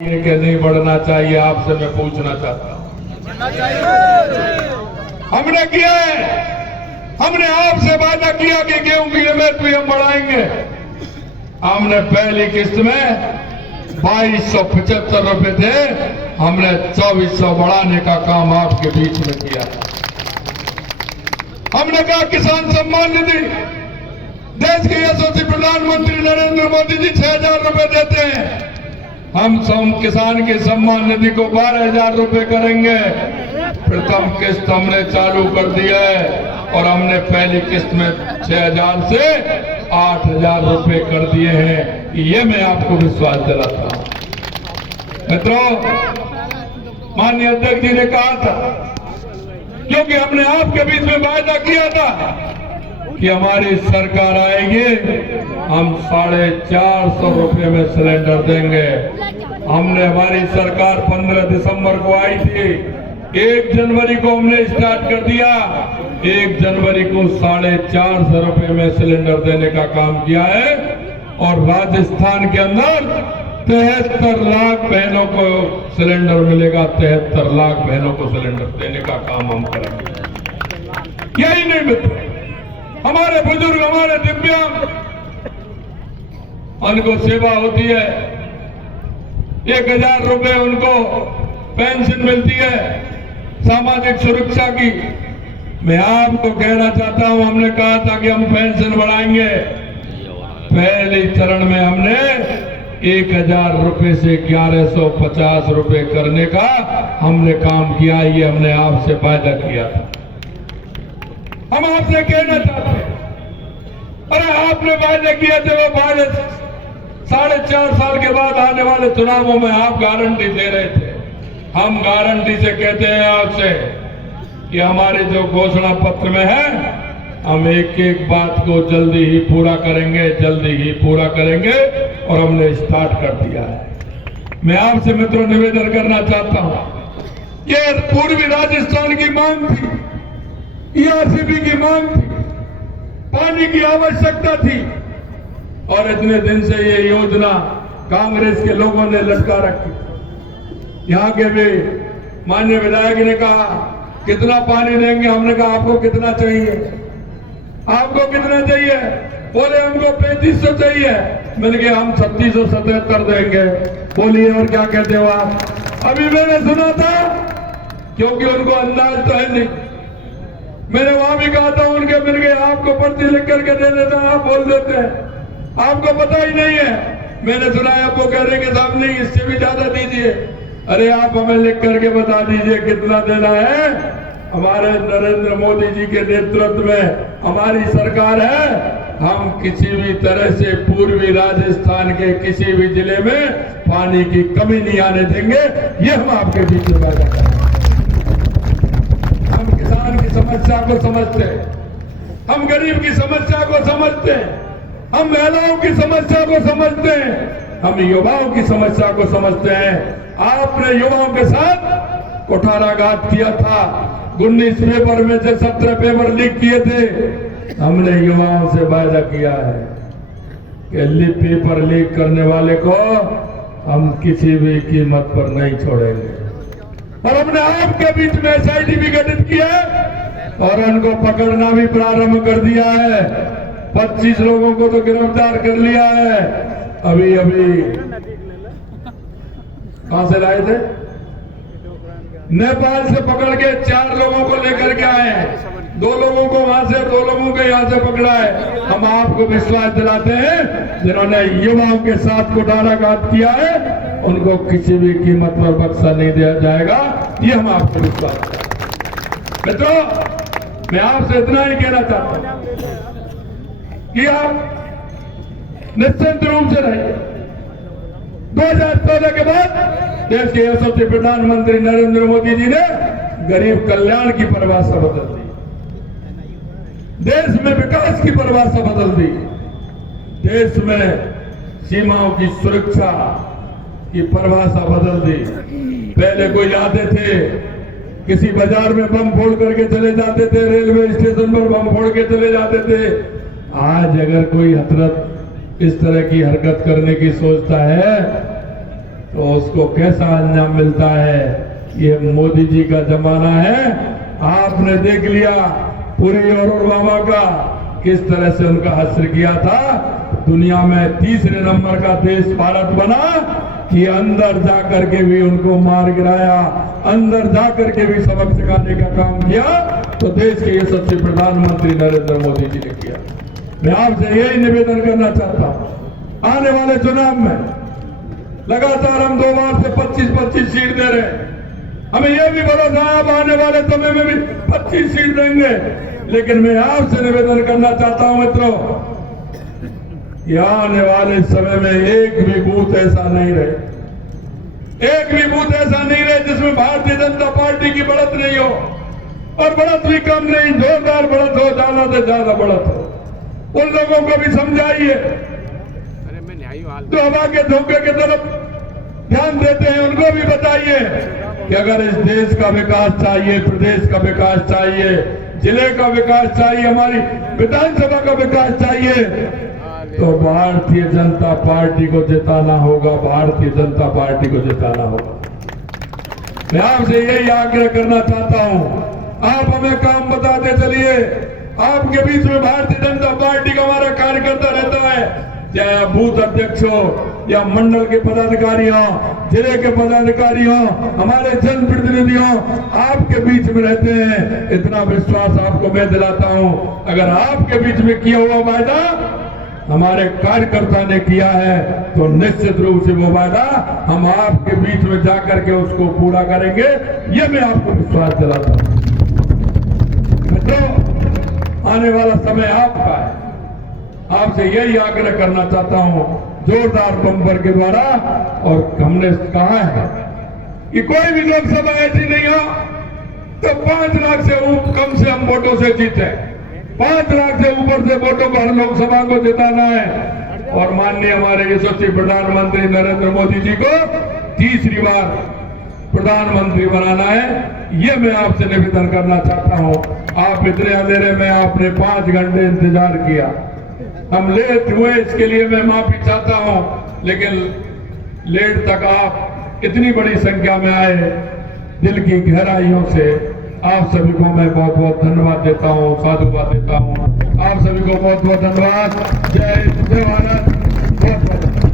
कि नहीं बढ़ना चाहिए, आपसे मैं पूछना चाहता हूं। हमने किया है, हमने आपसे वादा किया कि गेहूं की एमएसपी हम बढ़ाएंगे। हमने पहली किस्त में 2275 रुपए थे, हमने 2400 बढ़ाने का काम आपके बीच में किया। हमने कहा किसान सम्मान निधि, देश के यशस्वी प्रधानमंत्री नरेंद्र मोदी जी 6000 रुपए देते हैं, हम किसान के सम्मान निधि को 12000 रुपए करेंगे। प्रथम किस्त हमने चालू कर दिया है और हमने पहली किस्त में 6000 से 8000 रुपए कर दिए हैं। ये मैं आपको विश्वास दिलाता हूं। मित्रों, माननीय अध्यक्ष जी ने कहा था, क्योंकि हमने आपके बीच में वादा किया था कि हमारी सरकार आएगी, हम 450 रुपए में सिलेंडर देंगे। हमने हमारी सरकार 15 दिसंबर को आई थी, 1 जनवरी को हमने स्टार्ट कर दिया, 1 जनवरी को 450 रुपए में सिलेंडर देने का काम किया है। और राजस्थान के अंदर 73 लाख बहनों को सिलेंडर मिलेगा, 73 लाख बहनों को सिलेंडर देने का काम हम करेंगे। यही नहीं मित्र, हमारे बुजुर्ग, हमारे दिव्यांग, उनको सेवा होती है, 1000 रुपए उनको पेंशन मिलती है सामाजिक सुरक्षा की। मैं आपको कहना चाहता हूं, हमने कहा था कि हम पेंशन बढ़ाएंगे। पहले चरण में हमने 1000 रुपए से 1150 रुपए करने का हमने काम किया। ये हमने आपसे वादा किया था। हम आपसे कहना चाहते हैं, अरे आपने वादे किए थे, वो वादे 4.5 साल के बाद आने वाले चुनावों में आप गारंटी दे रहे थे। हम गारंटी से कहते हैं आपसे कि हमारे जो घोषणा पत्र में है, हम एक एक बात को जल्दी ही पूरा करेंगे, जल्दी ही पूरा करेंगे, और हमने स्टार्ट कर दिया है। मैं आपसे मित्रों निवेदन करना चाहता हूं, ये पूर्वी राजस्थान की मांग थी, ईआरसीबी की मांग थी, पानी की आवश्यकता थी, और इतने दिन से ये योजना कांग्रेस के लोगों ने लटका रखी। यहाँ के भी माननीय विधायक ने कहा कितना पानी देंगे, हमने कहा आपको कितना चाहिए, आपको कितना चाहिए? बोले हमको 3500 चाहिए। मैंने कहा हम 3677 देंगे। बोलिए और क्या कहते हो आप? अभी मैंने सुना था, क्योंकि उनको अंदाज तो है नहीं, मैंने वहां भी कहा था उनके, मिल गए आपको पर्ची लिख करके दे देता, आप बोल देते हैं आपको पता ही नहीं है। मैंने सुना है आपको कह रहे कि साहब नहीं, इससे भी ज्यादा दीजिए। अरे आप हमें लिख करके बता दीजिए कितना देना है। हमारे नरेंद्र मोदी जी के नेतृत्व में हमारी सरकार है, हम किसी भी तरह से पूर्वी राजस्थान के किसी भी जिले में पानी की कमी नहीं आने देंगे। ये हम आपके बीच में वादा करते हैं। हम किसान की समस्या को समझते हैं, हम गरीब की समस्या को समझते हैं, हम महिलाओं की समस्या को समझते हैं, हम युवाओं की समस्या को समझते हैं। आपने युवाओं के साथ कुठाराघात किया था, 19 पेपर में से 17 पेपर लीक किए थे। हमने युवाओं से वादा किया है कि पेपर लीक करने वाले को हम किसी भी कीमत पर नहीं छोड़ेंगे। और हमने आपके बीच में एसआईटी भी गठित किया और उनको पकड़ना भी प्रारंभ कर दिया है। 25 लोगों को तो गिरफ्तार कर लिया है। अभी कहां से लाए थे? नेपाल से पकड़ के 4 लोगों को लेकर के आए हैं, 2 लोगों को वहां से, 2 लोगों को यहां से पकड़ा है। हम आपको विश्वास दिलाते हैं, जिन्होंने युवाओं के साथ कुठाराघात किया है, उनको किसी भी कीमत पर बख्शा नहीं दिया जाएगा। ये हम आपको विश्वास देते हैं। मित्रों, मैं आपसे इतना ही कहना चाहता हूं कि आप निश्चित रूप से रहिए। 2014 के बाद देश के यशस्वी प्रधानमंत्री नरेंद्र मोदी जी ने गरीब कल्याण की परिभाषा बदल दी, देश में विकास की परिभाषा बदल दी, देश में सीमाओं की सुरक्षा की परिभाषा बदल दी। पहले कोई आते थे, किसी बाजार में बम फोड़ करके चले जाते थे, रेलवे स्टेशन पर बम फोड़ के चले जाते थे। आज अगर कोई हथरत इस तरह की हरकत करने की सोचता है तो उसको कैसा अंजाम मिलता है। ये मोदी जी का जमाना है। आपने देख लिया पुरी और ओबामा का किस तरह से उनका हश्र किया था। दुनिया में तीसरे नंबर का देश भारत बना कि अंदर जाकर के भी उनको मार गिराया, अंदर जाकर के भी सबक सिखाने का काम किया। तो देश के यशस्वी प्रधानमंत्री नरेंद्र मोदी जी ने किया। मैं आपसे यही निवेदन करना चाहता हूं, आने वाले चुनाव में लगातार हम 2 बार से 25-25 सीट दे रहे हैं। हमें यह भी भरोसा है अब आने वाले समय में भी 25 सीट देंगे। लेकिन मैं आपसे निवेदन करना चाहता हूं मित्रों, कि आने वाले समय में एक भी बूथ ऐसा नहीं रहे, एक भी बूथ ऐसा नहीं रहे जिसमें भारतीय जनता पार्टी की बढ़त नहीं हो, और बढ़त भी कम नहीं, जोरदार बढ़त हो, ज्यादा से ज्यादा बढ़त हो। उन लोगों को भी समझाइए जो हवा के धोखे की तरफ ध्यान देते हैं, उनको भी बताइए कि अगर इस देश का विकास चाहिए, प्रदेश का विकास चाहिए, जिले का विकास चाहिए, हमारी विधानसभा का विकास चाहिए, तो भारतीय जनता पार्टी को जिताना होगा, भारतीय जनता पार्टी को जिताना होगा। मैं आपसे यही आग्रह करना चाहता हूं, आप हमें काम बताते चलिए। आपके बीच में भारतीय जनता पार्टी का हमारा कार्यकर्ता रहता है, चाहे बूथ अध्यक्ष हो या मंडल के पदाधिकारी हो, जिले के पदाधिकारी हो, हमारे जनप्रतिनिधि हो, आपके बीच में रहते हैं। इतना विश्वास आपको मैं दिलाता हूं, अगर आपके बीच में किया हुआ वायदा हमारे कार्यकर्ता ने किया है तो निश्चित रूप से वो वायदा हम आपके बीच में जाकर के उसको पूरा करेंगे, ये मैं आपको विश्वास दिलाता हूं। मित्रों, आने वाला समय आपका है। आपसे यही आग्रह करना चाहता हूं, जोरदार बम्पर के द्वारा। और हमने कहा है कि कोई भी लोकसभा ऐसी नहीं हो तो 5 लाख से कम से हम वोटों से जीते। 5 लाख से ऊपर से वोटों को हर लोकसभा को जिताना है, और माननीय हमारे यशस्वी प्रधानमंत्री नरेंद्र मोदी जी को तीसरी बार प्रधानमंत्री बनाना है। ये मैं आपसे निवेदन करना चाहता हूं। आप इतने अंधेरे में आपने 5 घंटे इंतजार किया, हम लेट हुए, इसके लिए मैं माफी चाहता हूं, लेकिन लेट तक आप इतनी बड़ी संख्या में आए, दिल की गहराइयों से आप सभी को मैं बहुत बहुत धन्यवाद देता हूं, साधुवाद देता हूं। आप सभी को बहुत बहुत धन्यवाद। जय भारत। बहुत बहुत